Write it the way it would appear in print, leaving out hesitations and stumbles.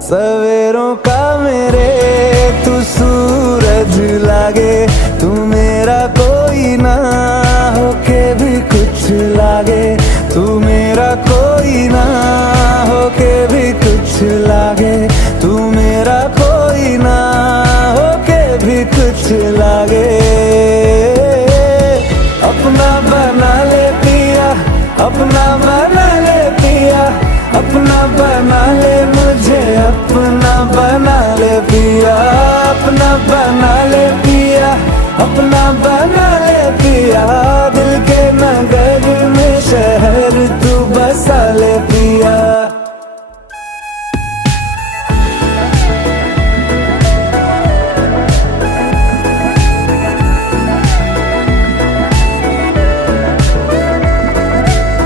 सवेरों का मेरे तू सूरज लागे, तू मेरा कोई ना होके भी कुछ लागे, तू मेरा कोई ना होके भी कुछ लागे, तू मेरा कोई ना होके भी कुछ लागे। अपना बना ले पिया, अपना बना ले पिया, अपना बना ले मुझे, अपना बना ले पिया, अपना बना ले पिया, अपना बना ले पिया। दिल के नगर में शहर तू बसा ले पिया।